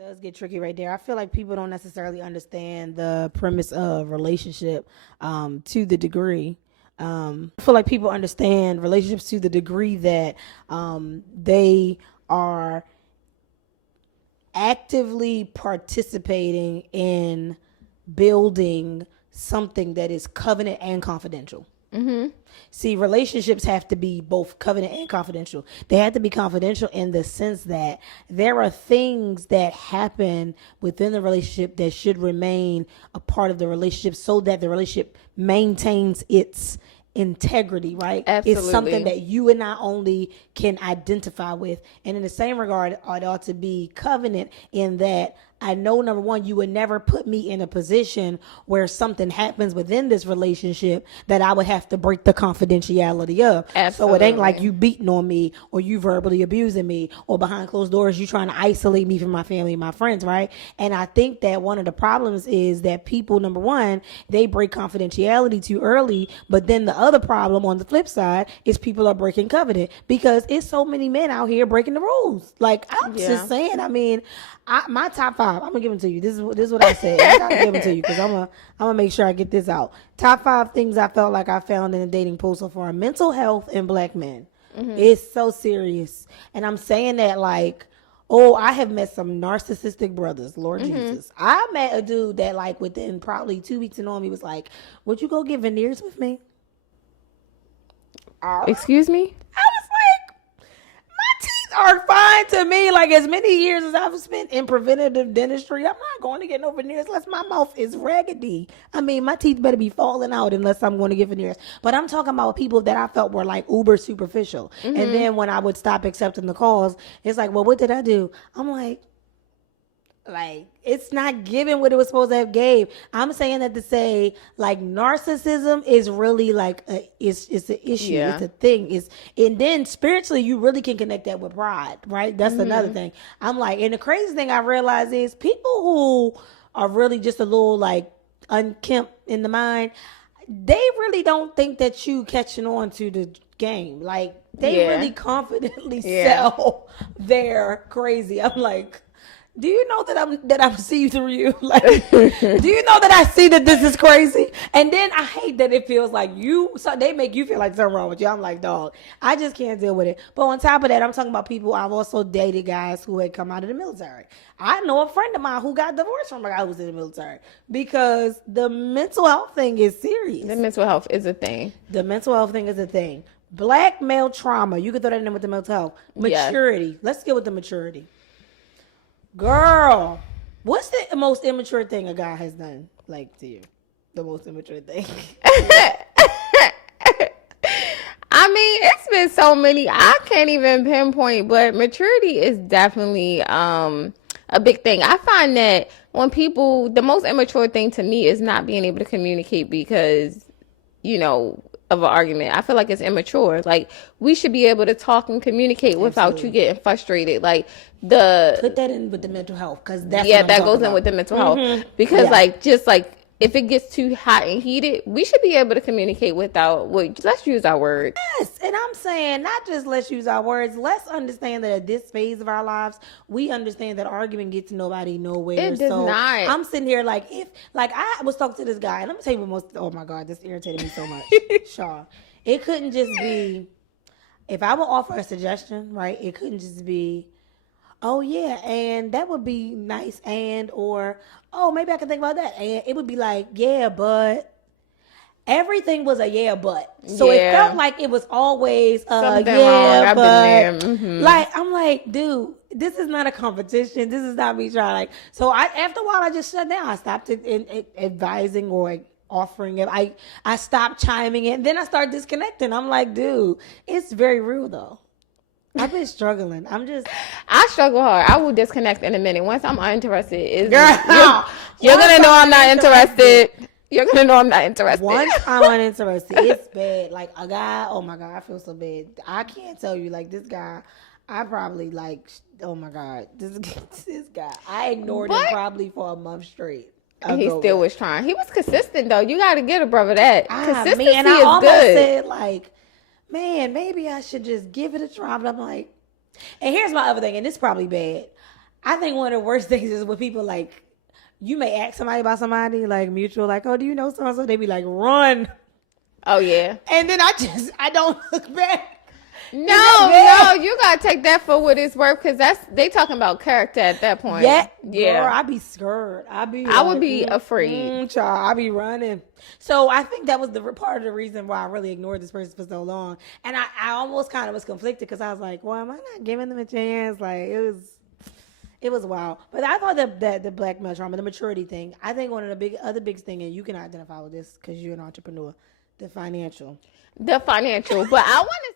does get tricky right there. I feel like people don't necessarily understand the premise of relationship to the degree. I feel like people understand relationships to the degree that they are actively participating in building something that is covenant and confidential. See, relationships have to be both covenant and confidential. They have to be confidential in the sense that there are things that happen within the relationship that should remain a part of the relationship so that the relationship maintains its integrity, right? Absolutely. It's something that you and I only can identify with. And in the same regard, it ought to be covenant in that I know, number one, you would never put me in a position where something happens within this relationship that I would have to break the confidentiality of. Absolutely. So it ain't like you beating on me or you verbally abusing me or behind closed doors you trying to isolate me from my family and my friends, right? And I think that one of the problems is that people, number one, they break confidentiality too early. But then the other problem on the flip side is people are breaking covenant because it's so many men out here breaking the rules. Like, I'm just saying, I mean, my top 5, I'm gonna give them to you. This is what I said. I gotta give them to you because I'm gonna make sure I get this out. Top 5 things I felt like I found in a dating pool so far: mental health in Black men. It's so serious, and I'm saying that like, oh, I have met some narcissistic brothers. Lord Jesus, I met a dude that like within probably 2 weeks of knowing me was like, "Would you go get veneers with me?" Excuse me? I was like, my teeth are fine to me. Like, as many years as I've spent in preventative dentistry, I'm not going to get no veneers unless my mouth is raggedy. I mean, my teeth better be falling out unless I'm going to get veneers. But I'm talking about people that I felt were like uber superficial. And then when I would stop accepting the calls, it's like, well, what did I do? I'm like, it's not giving what it was supposed to have gave. I'm saying that to say like narcissism is really like it's an issue. Yeah. It's a thing. And then spiritually you really can connect that with pride, right? That's another thing. I'm like, and the crazy thing I realize is people who are really just a little like unkempt in the mind, they really don't think that you catching on to the game. Like they really confidently sell their crazy. I'm like, do you know that I'm see through you? Like, do you know that I see that this is crazy? And then I hate that it feels like so they make you feel like something wrong with you. I'm like, dog, I just can't deal with it. But on top of that, I'm talking about people. I've also dated guys who had come out of the military. I know a friend of mine who got divorced from a guy who was in the military because the mental health thing is serious. The mental health is a thing. The mental health thing is a thing. Black male trauma. You can throw that in with the mental health. Maturity. Yeah. Let's get with the maturity. Girl, what's the most immature thing a guy has done, like, to you? The most immature thing. I mean, it's been so many. I can't even pinpoint, but maturity is definitely a big thing. I find that when people, the most immature thing to me is not being able to communicate because, of an argument. I feel like it's immature. Like, we should be able to talk and communicate without you getting frustrated. Like, put that in with the mental health, because that's what I'm that goes about. in with the mental health, because just if it gets too hot and heated, we should be able to communicate without. Let's use our words. Yes, and I'm saying not just let's use our words. Let's understand that at this phase of our lives, we understand that argument gets nobody nowhere. It does not. I'm sitting here like I was talking to this guy, and let me tell you oh my God, this irritated me so much. Char, it couldn't just be, if I would offer a suggestion, right? It couldn't just be, oh yeah, and that would be nice, or oh, maybe I can think about that, and it would be like, yeah, but everything was a yeah, but. So it felt like it was always something yeah, wrong. I've but. been there. Like, I'm like, dude, this is not a competition. This is not me trying so after a while I just shut down. I stopped advising or offering it. I stopped chiming in. Then I started disconnecting. I'm like, dude, it's very rude though. I've been struggling. I struggle hard. I will disconnect in a minute. Once I'm uninterested, you're gonna know I'm not interested. You're gonna know I'm not interested. Once I'm uninterested, it's bad. Like a guy, oh my God, I feel so bad. I can't tell you, like this guy, I probably like, oh my God, this guy. I ignored him probably for a month straight. He still was trying. He was consistent though. You got to get a brother that. Consistency man, I is almost good. said like, man, maybe I should just give it a try. But I'm like, and here's my other thing, and this is probably bad. I think one of the worst things is when people like, you may ask somebody about somebody like mutual, like, oh, do you know so and so? They be like, run, Oh yeah. and then I don't look back. No, you gotta take that for what it's worth, because they talking about character at that point. Yeah, Yeah. girl, I be scared. I would be afraid. Child, I be running. So I think that was the part of the reason why I really ignored this person for so long, and I almost kind of was conflicted because I was like, well, am I not giving them a chance? Like it was wild. But I thought that the black male trauma, the maturity thing, I think one of the other big thing, and you can identify with this because you're an entrepreneur, the financial. But I want to